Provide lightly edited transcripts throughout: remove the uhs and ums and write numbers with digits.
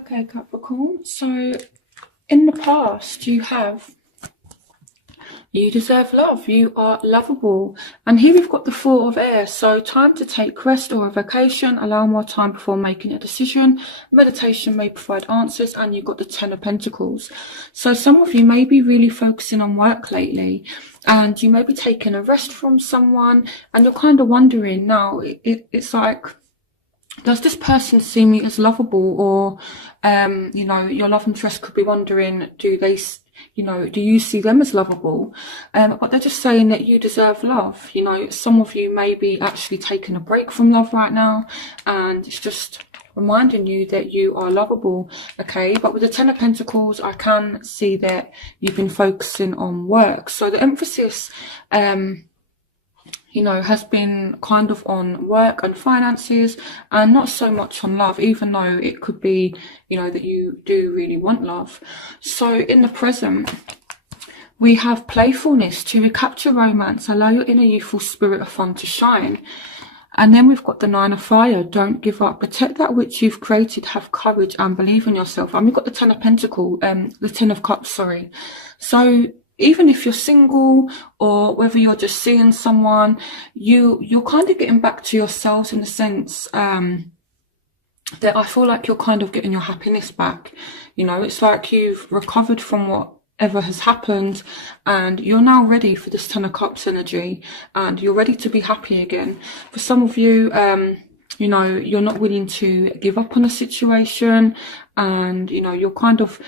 Okay, Capricorn. So in the past, you deserve love. You are lovable. And here we've got the Four of Air. So time to take rest or a vacation. Allow more time before making a decision. Meditation may provide answers. And you've got the Ten of Pentacles. So some of you may be really focusing on work lately. And you may be taking a rest from someone. And you're kind of wondering now, it's like, does this person see me as lovable? Or, you know, your love interest could be wondering, do you see them as lovable? But they're just saying that you deserve love. You know, some of you may be actually taking a break from love right now, and it's just reminding you that you are lovable. Okay, but with the Ten of Pentacles, I can see that you've been focusing on work. So the emphasis, you know, has been kind of on work and finances and not so much on love, even though it could be, you know, that you do really want love. So in the present, we have playfulness to recapture romance, allow your inner youthful spirit of fun to shine. And then we've got the Nine of Fire, don't give up, protect that which you've created, have courage and believe in yourself. And we've got the Ten of Pentacles, the Ten of Cups, sorry. So even if you're single or whether you're just seeing someone, you're kind of getting back to yourselves in the sense that I feel like you're kind of getting your happiness back. You know, it's like you've recovered from whatever has happened and you're now ready for this Ten of Cups energy and you're ready to be happy again. For some of you, you know, you're not willing to give up on a situation and, you know, you're kind of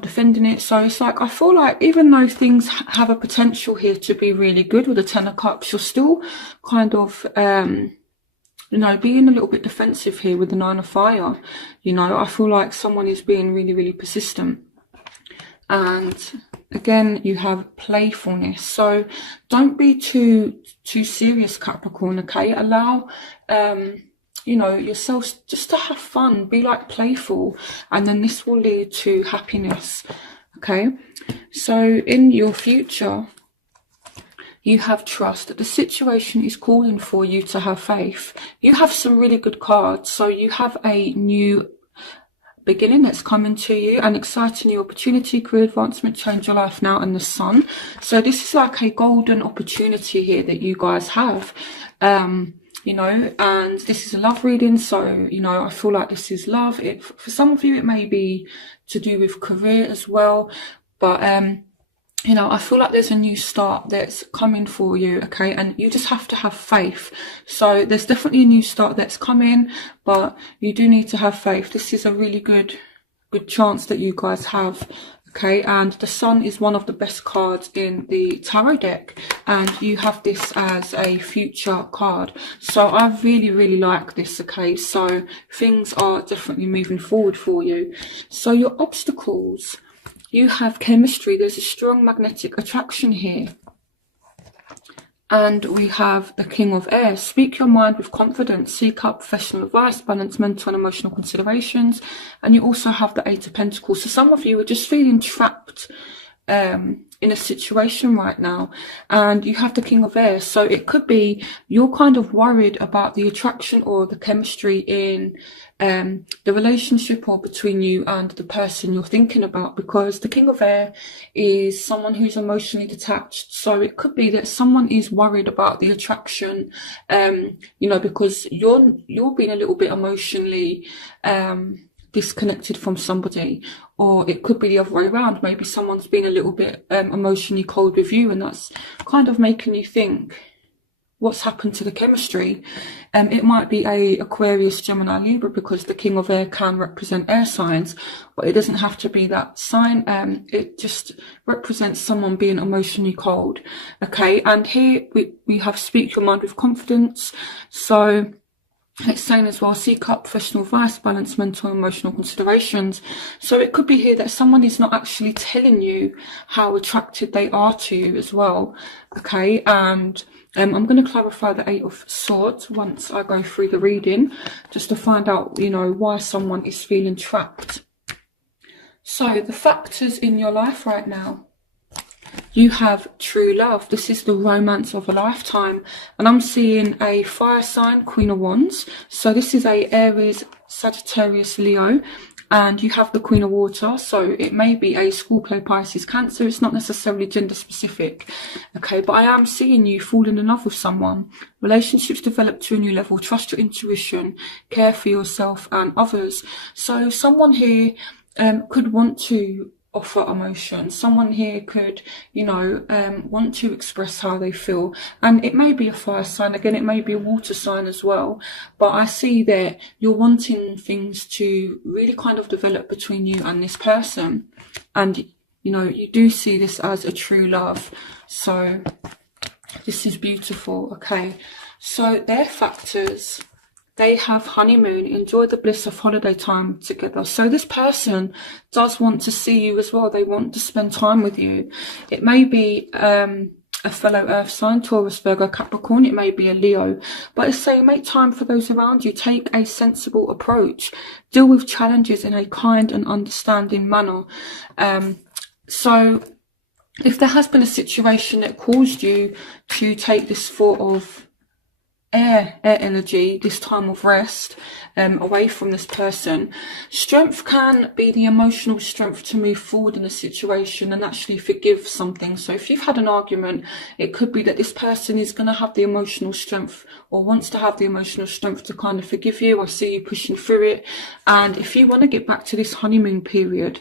defending it. So it's like, I feel like even though things have a potential here to be really good with the Ten of Cups, you're still kind of, you know, being a little bit defensive here with the Nine of Fire. You know, I feel like someone is being really, really persistent. And again, you have playfulness. So don't be too serious, Capricorn, okay? Allow, you know, yourselves just to have fun, be like playful, and then this will lead to happiness. Okay, so in your future, you have trust that the situation is calling for you to have faith. You have some really good cards. So you have a new beginning that's coming to you, an exciting new opportunity, career advancement, change your life now, and the Sun. So this is like a golden opportunity here that you guys have. You know, and this is a love reading, so, you know, I feel like this is love. For some of you, it may be to do with career as well, but, you know, I feel like there's a new start that's coming for you, okay, and you just have to have faith. So there's definitely a new start that's coming, but you do need to have faith. This is a really good chance that you guys have. Okay, and the Sun is one of the best cards in the tarot deck, and you have this as a future card. So I really, really like this, okay? So things are definitely moving forward for you. So your obstacles, you have chemistry. There's a strong magnetic attraction here. And we have the King of Air. Speak your mind with confidence. Seek out professional advice. Balance mental and emotional considerations. And you also have the Eight of Pentacles. So some of you are just feeling trapped in a situation right now. And you have the King of Air. So it could be you're kind of worried about the attraction or the chemistry in the relationship or between you and the person you're thinking about, because the King of Air is someone who's emotionally detached. So it could be that someone is worried about the attraction, you know, because you're being a little bit emotionally disconnected from somebody, or it could be the other way around. Maybe someone's been a little bit emotionally cold with you, and that's kind of making you think, what's happened to the chemistry? It might be a Aquarius, Gemini, Libra, because the King of Air can represent air signs, but it doesn't have to be that sign. It just represents someone being emotionally cold. Okay, and here we have speak your mind with confidence. So it's saying as well, seek out professional advice, balance mental and emotional considerations. So it could be here that someone is not actually telling you how attracted they are to you as well. Okay, and I'm going to clarify the Eight of Swords once I go through the reading, just to find out, you know, why someone is feeling trapped. So the factors in your life right now. You have true love. This is the romance of a lifetime. And I'm seeing a fire sign, Queen of Wands. So this is a Aries, Sagittarius, Leo. And you have the Queen of Water. So it may be a Scorpio, Pisces, Cancer. It's not necessarily gender specific. Okay, but I am seeing you falling in love with someone. Relationships develop to a new level. Trust your intuition. Care for yourself and others. So someone here could want to offer emotion. Someone here could, you know, want to express how they feel. And it may be a fire sign. Again, it may be a water sign as well. But I see that you're wanting things to really kind of develop between you and this person. And, you know, you do see this as a true love. So this is beautiful. Okay. So their factors. They have honeymoon, enjoy the bliss of holiday time together. So this person does want to see you as well. They want to spend time with you. It may be a fellow earth sign, Taurus, Virgo, Capricorn. It may be a Leo. But it's saying make time for those around you. Take a sensible approach. Deal with challenges in a kind and understanding manner. So if there has been a situation that caused you to take this sort of air energy, this time of rest, away from this person, strength can be the emotional strength to move forward in a situation and actually forgive something. So if you've had an argument, it could be that this person is going to have the emotional strength or wants to have the emotional strength to kind of forgive you. I see you pushing through it. And if you want to get back to this honeymoon period,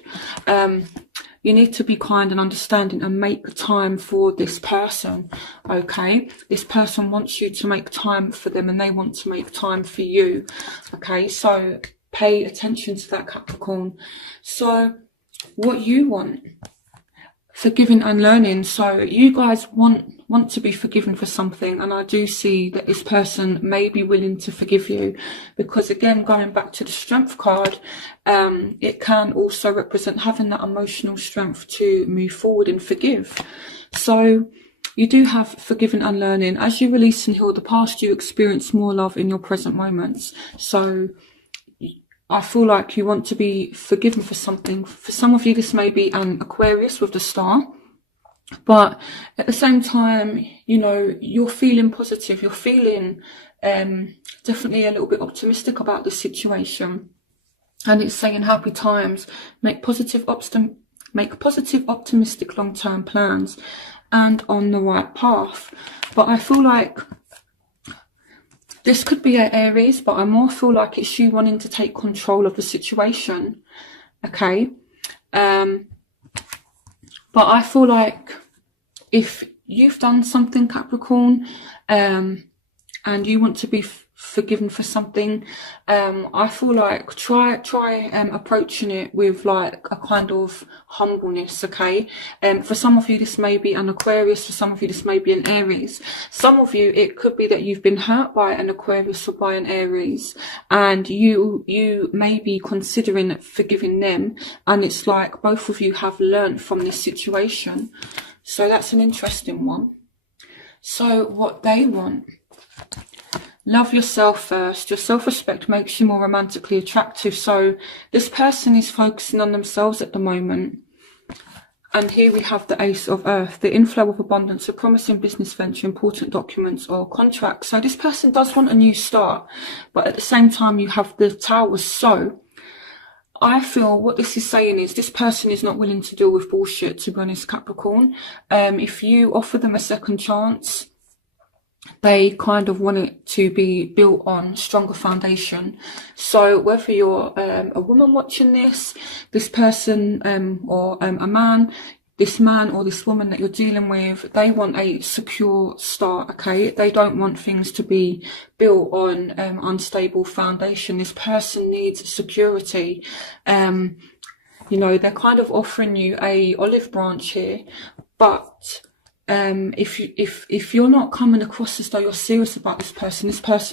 you need to be kind and understanding and make time for this person, okay? This person wants you to make time for them and they want to make time for you, okay? So pay attention to that, Capricorn. So what you want, forgiving and learning. So you guys want to be forgiven for something, and I do see that this person may be willing to forgive you, because again, going back to the strength card, it can also represent having that emotional strength to move forward and forgive. So you do have forgiving and learning. As you release and heal the past, you experience more love in your present moments. So I feel like you want to be forgiven for something. For some of you, this may be an Aquarius with the star. But at the same time, you know, you're feeling positive. You're feeling definitely a little bit optimistic about the situation. And it's saying happy times. Make positive, optimistic long-term plans and on the right path. But I feel like this could be an Aries, but I more feel like it's you wanting to take control of the situation. Okay. But I feel like if you've done something, Capricorn, and you want to be forgiven for something, I feel like try approaching it with like a kind of humbleness, okay? For some of you, this may be an Aquarius. For some of you, this may be an Aries. Some of you, it could be that you've been hurt by an Aquarius or by an Aries, and you may be considering forgiving them, and it's like both of you have learned from this situation. So that's an interesting one. So what they want. Love yourself first. Your self-respect makes you more romantically attractive. So this person is focusing on themselves at the moment. And here we have the Ace of Earth, the inflow of abundance, a promising business venture, important documents or contracts. So this person does want a new start, but at the same time you have the Tower. So I feel what this is saying is this person is not willing to deal with bullshit, to be honest, Capricorn. If you offer them a second chance, they kind of want it to be built on stronger foundation. So whether you're a woman watching this person, or a man, this man or this woman that you're dealing with, they want a secure start, okay? They don't want things to be built on unstable foundation. This person needs security. You know, they're kind of offering you a olive branch here, but if you're not coming across as though you're serious about this person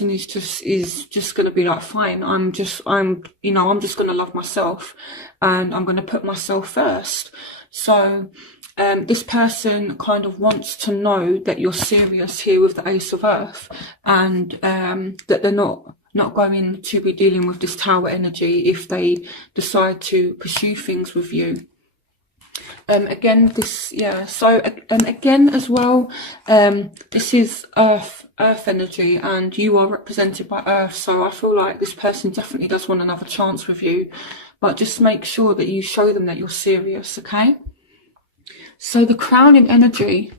is just going to be like, fine, I'm just going to love myself and I'm going to put myself first. So this person kind of wants to know that you're serious here with the Ace of Earth, and that they're not going to be dealing with this Tower energy if they decide to pursue things with you. Again, this, yeah, so again as well, this is earth energy, and you are represented by earth, so I feel like this person definitely does want another chance with you, but just make sure that you show them that you're serious. Okay, so the crowning energy,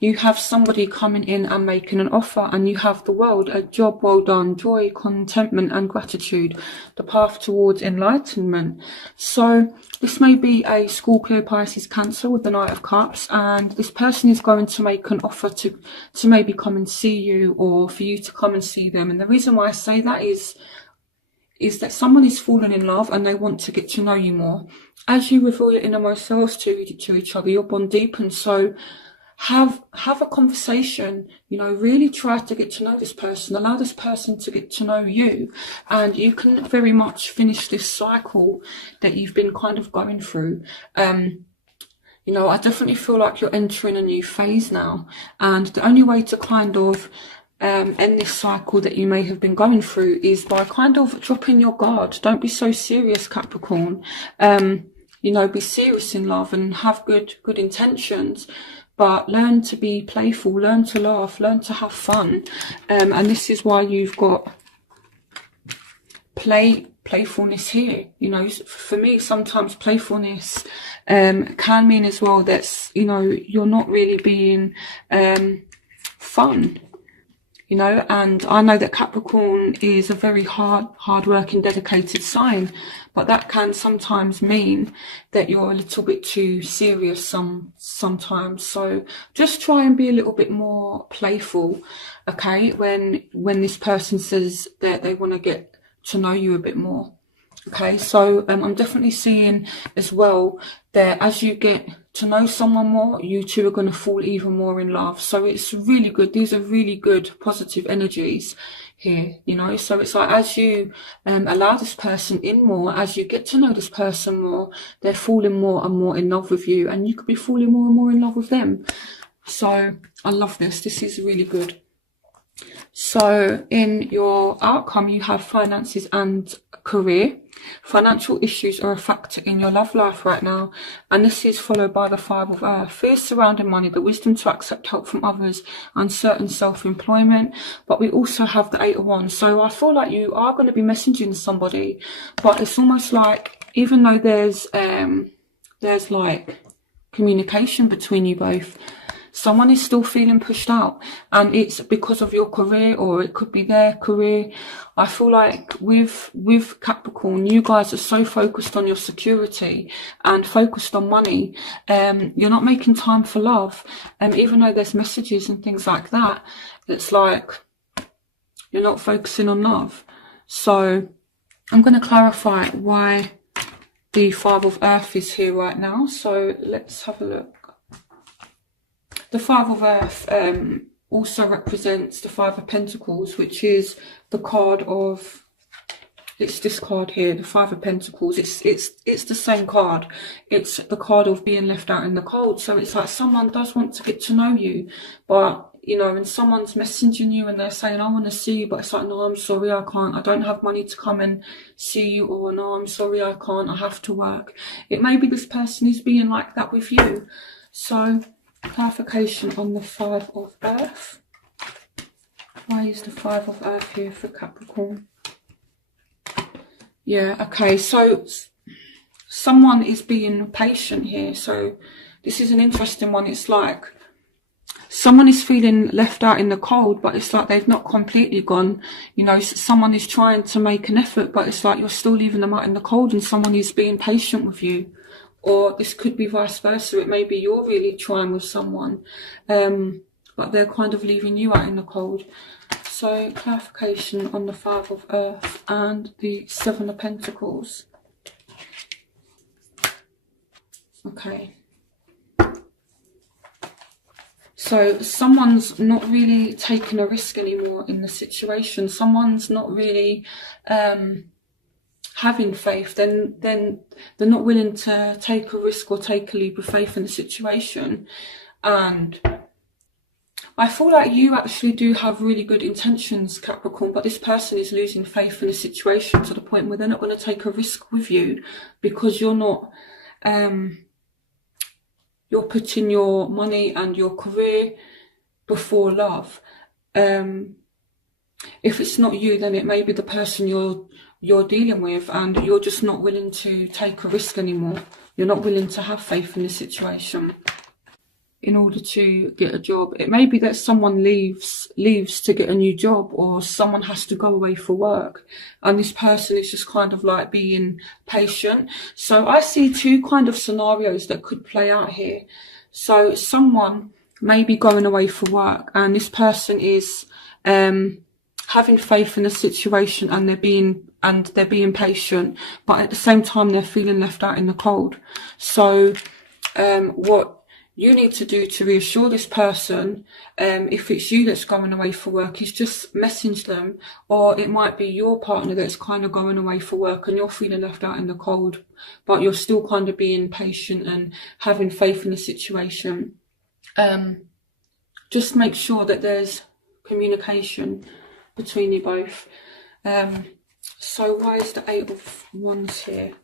you have somebody coming in and making an offer, and you have the world, a job well done, joy, contentment and gratitude, the path towards enlightenment. So this may be a Scorpio, Pisces, Cancer with the Knight of Cups, and this person is going to make an offer to maybe come and see you, or for you to come and see them. And the reason why I say that is that someone is falling in love and they want to get to know you more. As you reveal your innermost selves to each other, your bond deepens. So have a conversation, you know, really try to get to know this person, allow this person to get to know you, and you can very much finish this cycle that you've been kind of going through. You know, I definitely feel like you're entering a new phase now, and the only way to kind of end this cycle that you may have been going through is by kind of dropping your guard. Don't be so serious, Capricorn. You know, be serious in love and have good intentions, but learn to be playful, learn to laugh, learn to have fun. And this is why you've got playfulness here. You know, for me, sometimes playfulness can mean as well that, you know, you're not really being fun. You know, and I know that Capricorn is a very hard-working, dedicated sign, but that can sometimes mean that you're a little bit too serious sometimes. So just try and be a little bit more playful, okay, when this person says that they want to get to know you a bit more. Okay, so I'm definitely seeing as well that as you get to know someone more, you two are going to fall even more in love. So it's really good. These are really good positive energies here, you know. So it's like as you allow this person in more, as you get to know this person more, they're falling more and more in love with you, and you could be falling more and more in love with them. So I love this. This is really good. So in your outcome, you have finances and career. Financial issues are a factor in your love life right now, and this is followed by the Five of Earth. Fears surrounding money, the wisdom to accept help from others, uncertain self-employment. But we also have the Eight of Wands. So I feel like you are going to be messaging somebody, but it's almost like, even though there's like communication between you both, someone is still feeling pushed out, and it's because of your career, or it could be their career. I feel like with Capricorn, you guys are so focused on your security and focused on money. You're not making time for love. Even though there's messages and things like that, it's like you're not focusing on love. So I'm going to clarify why the Five of Earth is here right now. So let's have a look. The Five of Earth also represents the Five of Pentacles, which is the card of, it's this card here, the Five of Pentacles. It's the same card. It's the card of being left out in the cold. So it's like someone does want to get to know you, but, you know, and someone's messaging you and they're saying, I want to see you, but it's like, no, I'm sorry, I can't. I don't have money to come and see you, or no, I'm sorry, I can't. I have to work. It may be this person is being like that with you. So clarification on the Five of Earth. Why is the Five of Earth here for Capricorn? Yeah, okay, so someone is being patient here. So this is an interesting one. It's like someone is feeling left out in the cold, but it's like they've not completely gone. You know, someone is trying to make an effort, but it's like you're still leaving them out in the cold, and someone is being patient with you. Or this could be vice versa. It may be you're really trying with someone, but they're kind of leaving you out in the cold. So clarification on the Five of Earth and the Seven of Pentacles. Okay. So someone's not really taking a risk anymore in the situation. Someone's not really having faith. Then they're not willing to take a risk or take a leap of faith in the situation. And I feel like you actually do have really good intentions, Capricorn, but this person is losing faith in the situation to the point where they're not going to take a risk with you because you're not, you're putting your money and your career before love. If it's not you, then it may be the person you're dealing with, and you're just not willing to take a risk anymore. You're not willing to have faith in the situation in order to get a job. It may be that someone leaves to get a new job, or someone has to go away for work, and this person is just kind of like being patient. So I see two kind of scenarios that could play out here. So someone may be going away for work, and this person is having faith in the situation, and they're being patient, but at the same time they're feeling left out in the cold. So what you need to do to reassure this person, if it's you that's going away for work, is just message them. Or it might be your partner that's kind of going away for work and you're feeling left out in the cold, but you're still kind of being patient and having faith in the situation. Just make sure that there's communication between you both. So why is the 8 of Wands here?